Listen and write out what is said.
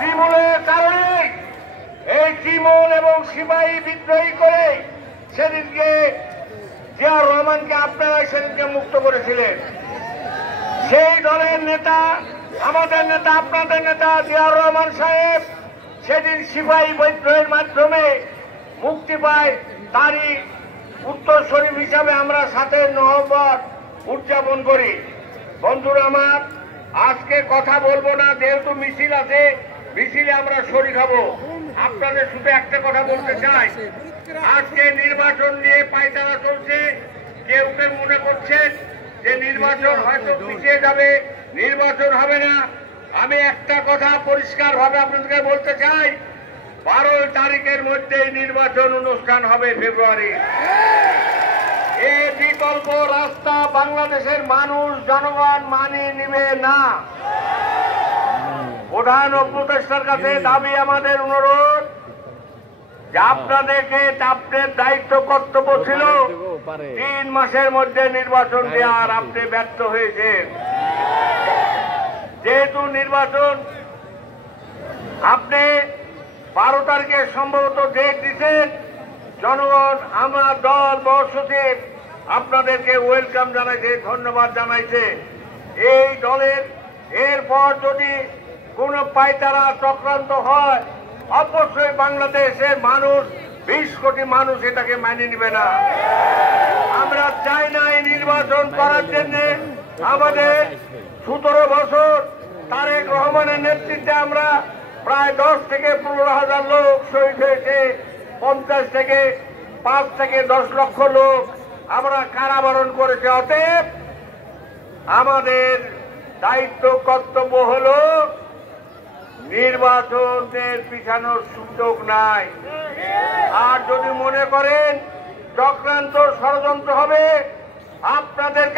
তৃণমূলের কারণে এই তৃণমূল এবং সিপাহী বিদ্রোহী করে সেদিনকে জিয়াউর রহমানকে আপনারা সেদিনকে মুক্ত করেছিলেন। সেই দলের নেতা, আমাদের নেতা, আপনাদের নেতা জিয়াউর রহমান সাহেব সেদিন সিপাহী বিদ্রোহের মাধ্যমে মুক্তি পায়। তারই উত্তরসূরি হিসাবে আমরা 7 নভেম্বর উদযাপন করি। বন্ধুরা আমার, আজকে কথা বলবো না, যেহেতু মিছিল আছে, মিছিলে আমরা শরীক হব। আপনাদের শুধু একটা কথা বলতে চাই, আজকে নির্বাচন নিয়ে পায়তারা চলছে। কেউ কেউ মনে করছেন যে নির্বাচন হয়তো পিছিয়ে যাবে, নির্বাচন হবে না। আমি একটা কথা পরিষ্কার ভাবে আপনাদেরকে বলতে চাই, 12 তারিখের মধ্যেই নির্বাচন অনুষ্ঠান হবে ফেব্রুয়ারি। এই বিকল্প রাস্তা বাংলাদেশের মানুষ, জনগণ মানিয়ে নিবে না। প্রধান উপদেষ্টার কাছে দাবি, আমাদের অনুরোধ যে আপনাদেরকে, আপনার দায়িত্ব কর্তব্য ছিল 3 মাসের মধ্যে নির্বাচন দেওয়ার, আপনি ব্যর্থ হয়েছেন। যেহেতু নির্বাচন আপনি 12 তারিখে সম্ভবত ডেট দিচ্ছেন, জনগণ, আমার দল, মহাসচিব আপনাদেরকে ওয়েলকাম জানাইছে, ধন্যবাদ জানাইছে। এই দলের এরপর যদি কোন পায়তারা চক্রান্ত হয়, অবশ্যই বাংলাদেশের মানুষ, 20 কোটি মানুষ এটাকে মেনে নিবে না। আমরা চাই না এই নির্বাচন করার জন্য। আমাদের 17 বছর তারেক রহমানের নেতৃত্বে আমরা প্রায় 10 থেকে 15,000 লোক শহীদ হয়েছে, 50 থেকে 5 থেকে 10 লক্ষ লোক আমরা কারাবরণ করেছে। অতএব আমাদের দায়িত্ব কর্তব্য হলো নির্বাচনের পিছানোর সুযোগ নাই। আর যদি মনে করেন চক্রান্ত ষড়যন্ত্র হবে, আপনাদের